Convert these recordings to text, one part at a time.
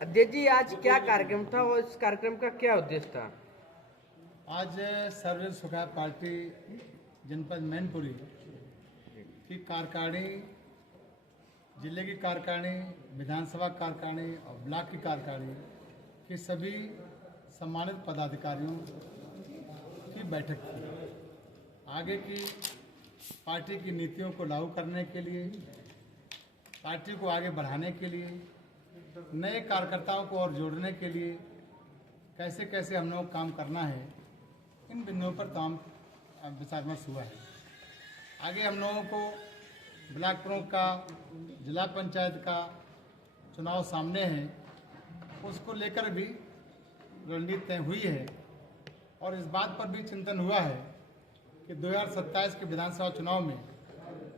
अध्यक्ष जी, आज क्या कार्यक्रम था और इस कार्यक्रम का क्या उद्देश्य था? आज सर्वजन सुखाय पार्टी जनपद मैनपुरी की कार्यकारिणी, जिले की कार्यकारिणी, विधानसभा कार्यकारिणी और ब्लॉक की कार्यकारिणी के सभी सम्मानित पदाधिकारियों की बैठक थी। आगे की पार्टी की नीतियों को लागू करने के लिए, पार्टी को आगे बढ़ाने के लिए, नए कार्यकर्ताओं को और जोड़ने के लिए कैसे कैसे हम लोग काम करना है, इन बिंदुओं पर तमाम विचार विमर्श हुआ है। आगे हम लोगों को ब्लॉक प्रमुख का, जिला पंचायत का चुनाव सामने है, उसको लेकर भी रणनीति तय हुई है और इस बात पर भी चिंतन हुआ है कि 2027 के विधानसभा चुनाव में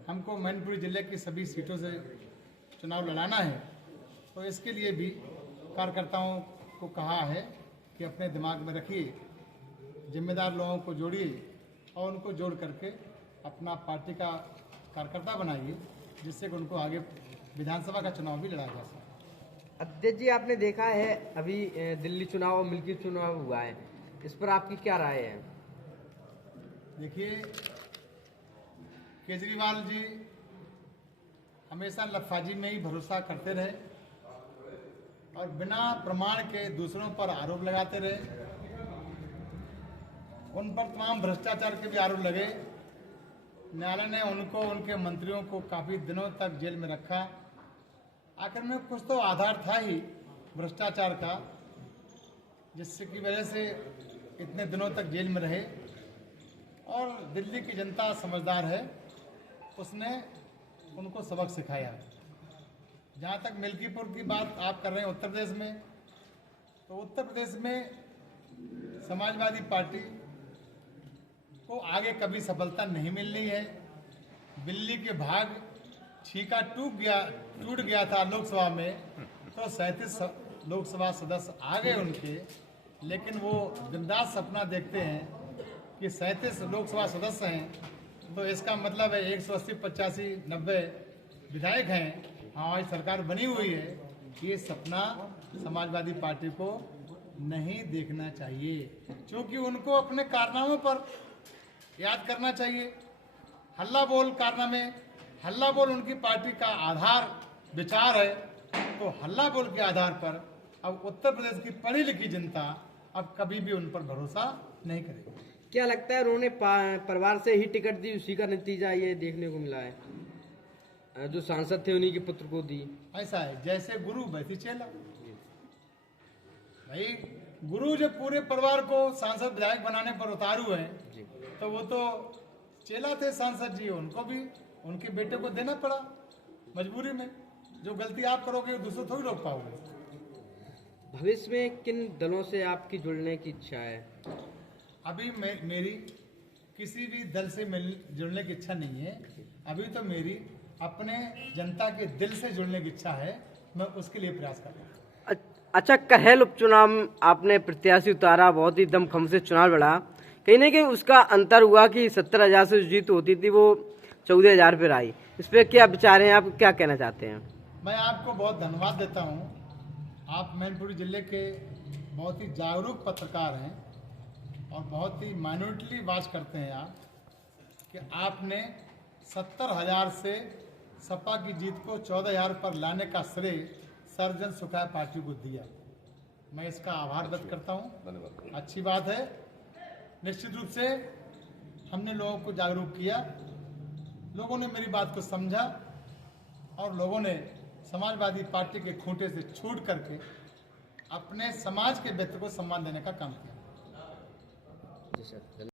हमको मैनपुरी जिले की सभी सीटों से चुनाव लड़ाना है। तो इसके लिए भी कार्यकर्ताओं को कहा है कि अपने दिमाग में रखिए, जिम्मेदार लोगों को जोड़िए और उनको जोड़ करके अपना पार्टी का कार्यकर्ता बनाइए, जिससे कि उनको आगे विधानसभा का चुनाव भी लड़ा जा सके। अध्यक्ष जी, आपने देखा है अभी दिल्ली चुनाव और मिल्की चुनाव हुआ है, इस पर आपकी क्या राय है? देखिए, केजरीवाल जी हमेशा लफाजी में ही भरोसा करते रहे और बिना प्रमाण के दूसरों पर आरोप लगाते रहे। उन पर तमाम भ्रष्टाचार के भी आरोप लगे। न्यायालय ने उनको, उनके मंत्रियों को काफी दिनों तक जेल में रखा। आखिर में कुछ तो आधार था ही भ्रष्टाचार का, जिससे की वजह से इतने दिनों तक जेल में रहे। और दिल्ली की जनता समझदार है, उसने उनको सबक सिखाया। जहाँ तक मिल्कीपुर की बात आप कर रहे हैं उत्तर प्रदेश में, तो उत्तर प्रदेश में समाजवादी पार्टी को आगे कभी सफलता नहीं मिलनी है। दिल्ली के भाग छीका टूट गया था लोकसभा में, तो 37 लोकसभा सदस्य आ गए उनके, लेकिन वो बिंदास सपना देखते हैं कि 37 लोकसभा सदस्य हैं, तो इसका मतलब है 180, 85, 90 विधायक हैं, हमारी सरकार बनी हुई है। ये सपना समाजवादी पार्टी को नहीं देखना चाहिए, क्योंकि उनको अपने कारनामों पर याद करना चाहिए। हल्ला बोल कारनामे, हल्ला बोल उनकी पार्टी का आधार विचार है, तो हल्ला बोल के आधार पर अब उत्तर प्रदेश की पढ़ी लिखी जनता अब कभी भी उन पर भरोसा नहीं करेगी। क्या लगता है उन्होंने परिवार से ही टिकट दी, उसी का नतीजा ये देखने को मिला है? जो सांसद थे उन्हीं के पुत्र को दी। ऐसा है, जैसे गुरु वैसे चेला। भाई, गुरु जब पूरे परिवार को सांसद विधायक बनाने पर उतारू है, तो वो तो चेला थे सांसद जी, उनको भी उनके बेटे को देना पड़ा मजबूरी में। जो गलती आप करोगे वो दूसरे थोड़ी रोक पाओगे। भविष्य में किन दलों से आपकी जुड़ने की इच्छा है? अभी मेरी किसी भी दल से जुड़ने की इच्छा नहीं है। अभी तो मेरी अपने जनता के दिल से जुड़ने की इच्छा है, मैं उसके लिए प्रयास कर रहा हूँ। अच्छा, कहेल उपचुनाव आपने प्रत्याशी उतारा, बहुत ही दमखम से चुनाव लड़ा, कहीं ना कहीं उसका अंतर हुआ कि 70,000 से जो जीत होती थी वो 14,000 पर आई। इस पर क्या विचार हैं, आप क्या कहना चाहते हैं? मैं आपको बहुत धन्यवाद देता हूँ। आप मैनपुरी जिले के बहुत ही जागरूक पत्रकार हैं और बहुत ही माइनॉरिटी वॉच करते हैं आप, कि आपने 70,000 से सपा की जीत को 14,000 पर लाने का श्रेय सर्वजन सुखाय पार्टी को दिया। मैं इसका आभार व्यक्त करता हूँ। अच्छी बात है। निश्चित रूप से हमने लोगों को जागरूक किया, लोगों ने मेरी बात को समझा और लोगों ने समाजवादी पार्टी के खूंटे से छूट करके अपने समाज के व्यक्ति को सम्मान देने का काम किया।